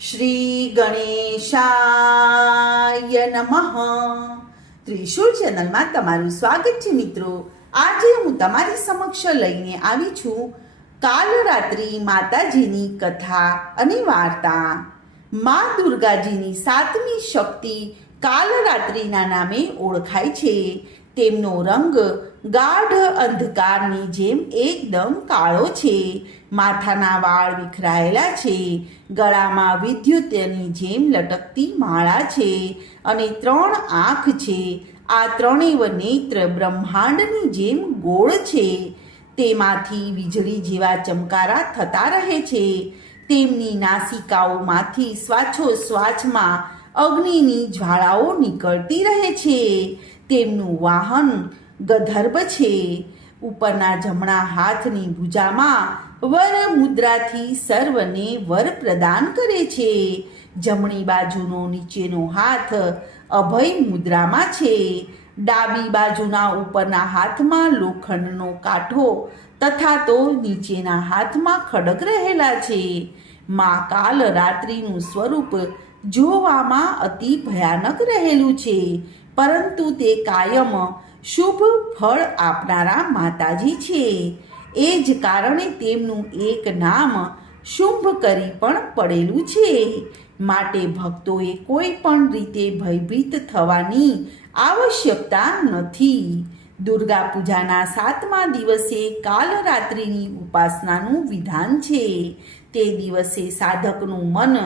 શ્રી ગણેશાય નમઃ. ત્રિશુળ ચેનલમાં તમારું સ્વાગત છે મિત્રો. આજે હું તમારી સમક્ષ લઈને આવી છું કાલરાત્રિ માતાજીની કથા અને વાર્તા. મા દુર્ગાજીની સાતમી શક્તિ કાલરાત્રિના નામે ઓળખાય છે. તેમનો રંગ ગાઢ અંધકારની જેમ એકદમ કાળો છે. માથાના વાળ વિખરાયેલા છે. ગળામાં વિદ્યુતની જેમ લટકતી માળા છે અને 3 આંખ છે. આ ત્રણેય નેત્ર બ્રહ્માંડની જેમ ગોળ છે. તેમાંથી વીજળી જેવા ચમકારા થતા રહે છે. તેમની નાસિકાઓમાંથી શ્વાસોશ્વાસમાં અગ્નિની જ્વાળાઓ નીકળતી રહે છે. તેમનું વાહન ગંધર્વ છે. ઉપરના જમણા હાથની ભુજામાં વર મુદ્રાથી સર્વને વર પ્રદાન કરે છે. જમણી બાજુનો નીચેનો હાથ અભય મુદ્રામાં છે. ડાબી બાજુના ઉપરના હાથમાં લોખંડનો કાંઠો તથા તો નીચેના હાથમાં ખડગ રહેલા છે. મા કાલરાત્રિનું સ્વરૂપ જોવામાં અતિ ભયાનક રહેલું છે, પરંતુ તે કાયમ શુભ ફળ આપનારા માતાજી છે. એ જ કારણે તેમનું એક નામ શુંભ કરી પણ પડેલું છે. માટે ભક્તોએ કોઈ પણ રીતે ભયભીત થવાની આવશ્યકતા નથી. દુર્ગા પૂજાના 7મા દિવસે કાલરાત્રિની ઉપાસનાનું વિધાન છે. તે દિવસે સાધકનું મન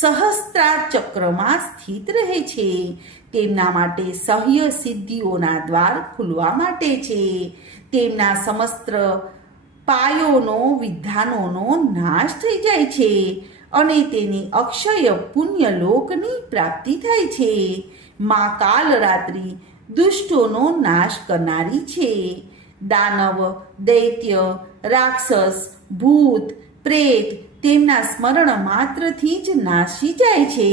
સહસ્ત્રાર ચક્રમાં સ્થિત રહે છે. તેમના માટે સહ્ય સિદ્ધિઓના દ્વાર ખુલવા માટે છે. તેમના સમસ્ત પાયોનો વિધાનોનો નાશ થઈ જાય છે અને તેને અક્ષય પુણ્ય લોકની પ્રાપ્તિ થાય છે. મા કાલરાત્રિ દુષ્ટોનો નાશ કરનારી છે. દાનવ, દૈત્ય, રાક્ષસ, ભૂત, પ્રેત તેમના સ્મરણ માત્રથી જ નાશી જાય છે.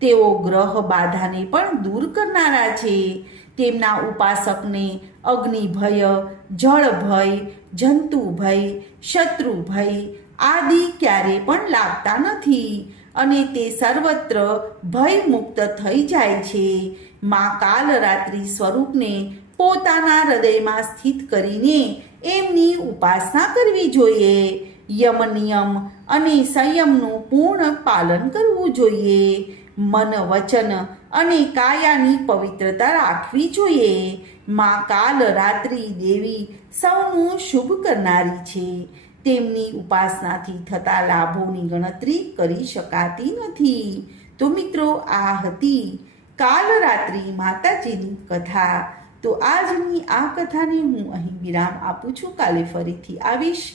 તેઓ ગ્રહ બાધાને પણ દૂર કરનારા છે. તેમના ઉપાસકને અગ્નિ ભય, જળ ભય, જંતુ ભય, શત્રુ ભય આદિ ક્યારે પણ લાગતા નથી અને તે સર્વત્ર ભય મુક્ત થઈ જાય છે. મા કાલરાત્રિ સ્વરૂપને પોતાના હૃદયમાં સ્થિત કરીને એમની ઉપાસના કરવી જોઈએ. યમ નિયમ અને સંયમનું પૂર્ણ પાલન કરવું જોઈએ. મન, વચન અને કાયાની પવિત્રતા રાખવી જોઈએ. મા કાલરાત્રિ દેવી સૌનું શુભ કરનારી છે. તેમની ઉપાસનાથી થતા લાભોની ગણતરી કરી શકાતી નથી. તો મિત્રો, આ હતી કાલરાત્રિ માતાજીની કથા. તો આજની આ કથાને હું અહીં વિરામ આપું છું. કાલે ફરીથી આવીશ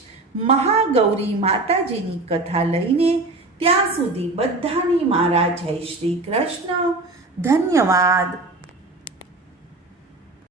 મહાગૌરી માતાજીની કથા લઈને. ત્યાં સુધી બધાને મારા જય શ્રી કૃષ્ણ. ધન્યવાદ.